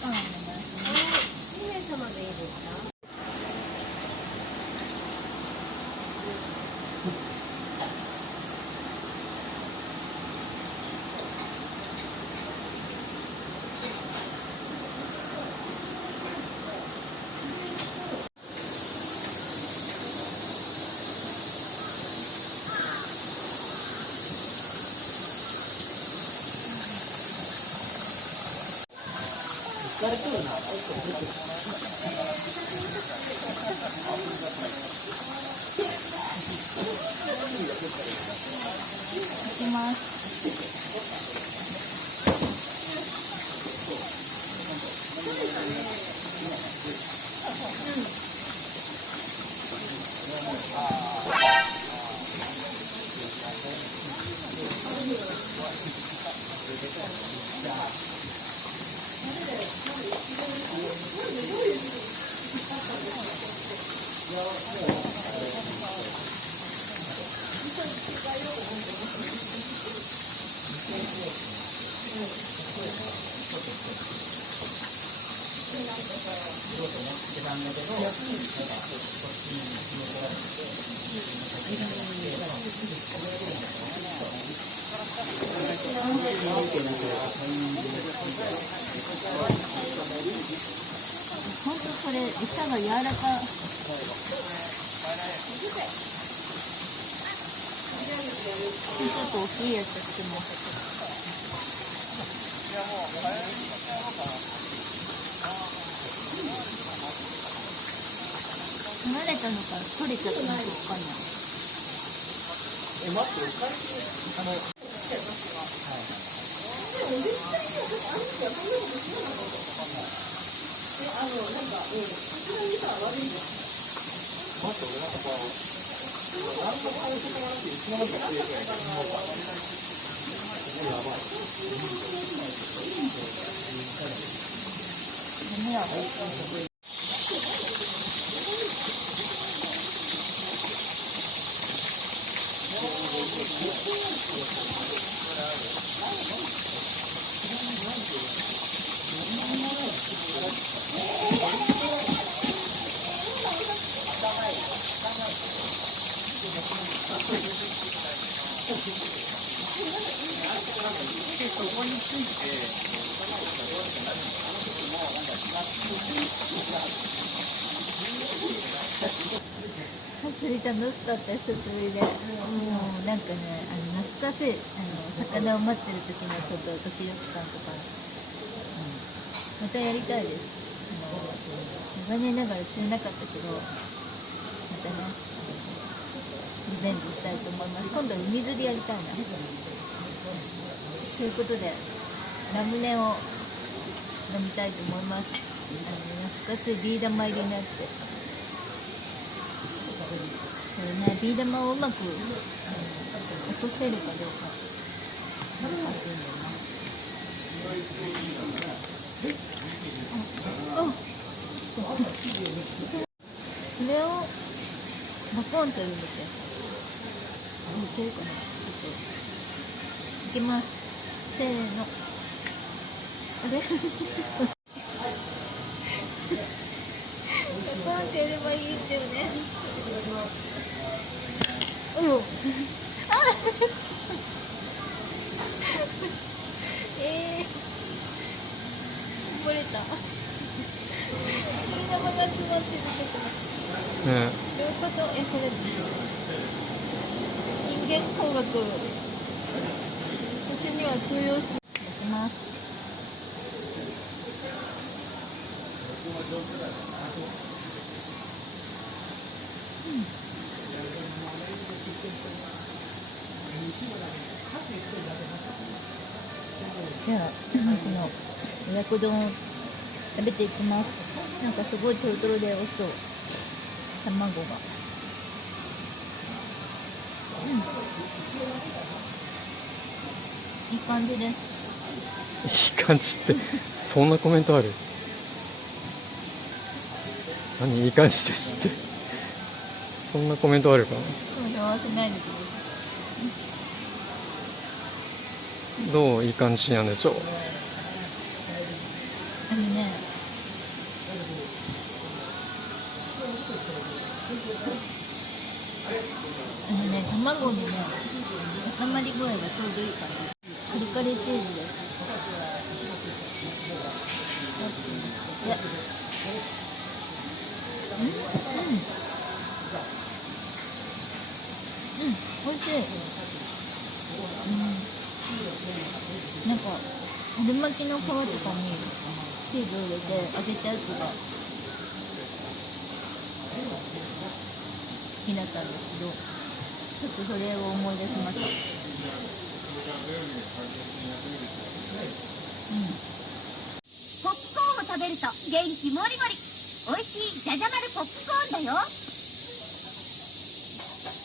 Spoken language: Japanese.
パンお願いします。2名様でいいですか？本当これ餌が柔らか。ちょっと大きいやつしてます。離れたのか取れちゃったのかわかんない。それ楽しかった、久しぶりで。もうなんかね、懐かしい魚を待ってる時のちょっとドキドキ感とか、またやりたいです。残念ながら釣れなかったけど、またね、リベンジしたいと思います。今度は海釣りやりたいな。ということで、ラムネを飲みたいと思います。懐かしいビー玉入りのやつです。これね、ビー玉をうまく、落とせるかどうか難しいんだよな。これをバコンと入れて、いけるかな。ちょっといきます。せーの。あれバコンってやればいいんだよね。うん。あこぼれた。ビー玉が詰まってるとこ。どういうこと？これ人間工学、私には通用します。じゃあ、この親子丼を食べていきます。なんかすごいトロトロで美味しそう。卵が。いい感じです。いい感じってそんなコメントある？何いい感じですってそんなコメントあるかな。合わせないでください。どういい感じなんでしょう。あのね、卵のね、固まり具合がちょうどいい感じ。カリカリチーズです。で、美味しい。なんか春巻きの皮とかにチーズを入れて揚げたやつが好きだったんですけど、ちょっとそれを思い出しました。ポップコーンを食べると元気もりもり。美味しいじゃじゃ丸ポップコーンだよ。